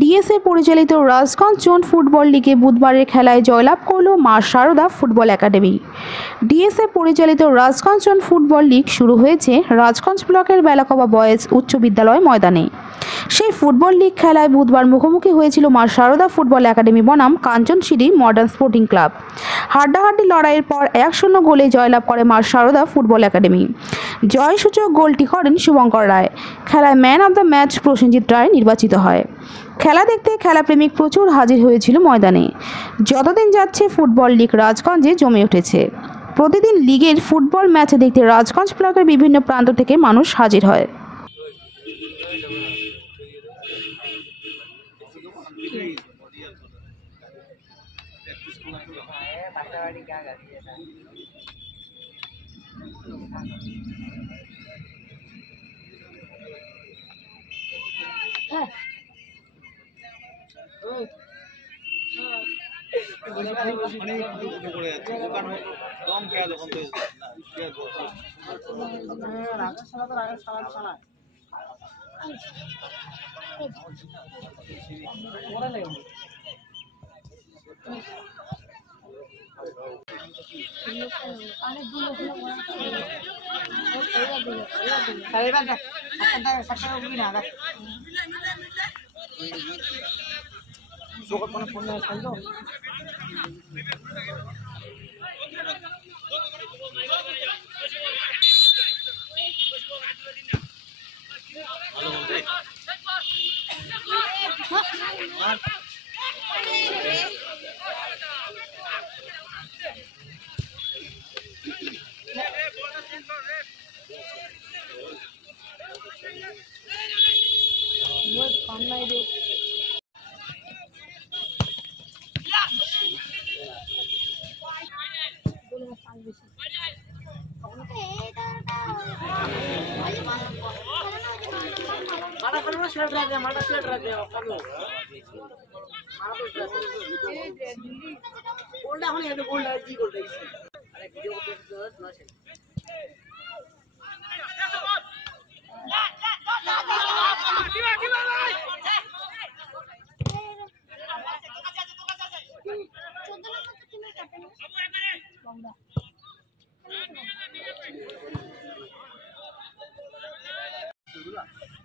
DSA পরিচালিত Rajganj zone football লিগে বুধবারের খেলায় জয়লাভ করল মা শারদা ফুটবল একাডেমি। ডিএসএ পরিচালিত রাজগঞ্জ জোন ফুটবল লিগ শুরু হয়েছে রাজগঞ্জ ব্লকের বেলাকবা বয়েজ উচ্চ বিদ্যালয় ময়দানে। সেই ফুটবল লিগ খেলায় বুধবার মুখোমুখি হয়েছিল মা শারদা ফুটবল একাডেমি বনাম কাঞ্চনসিঁড়ি মডার্ন স্পোর্টিং ক্লাব। হাড্ডাহাড্ডি লড়াইয়ের পর 1-0 গোলে জয়লাভ করে মা শারদা ফুটবল একাডেমি। জয়সূচক গোলটি করেন শুভঙ্কর রায়। খেলায় man of the match Prosenjit Roy নির্বাচিত হয়। খেলা দেখতে খেলাপ্রেমিক প্রচুর হাজির হয়েছিল ময়দানে। যতদিন যাচ্ছে ফুটবল লিগ রাজগঞ্জে জমে উঠেছে। প্রতিদিন লিগের ফুটবল ম্যাচ দেখতে রাজগঞ্জ ব্লকের বিভিন্ন প্রান্ত থেকে মানুষ হাজির হয়।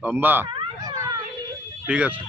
লম্বা ঠিক আছে।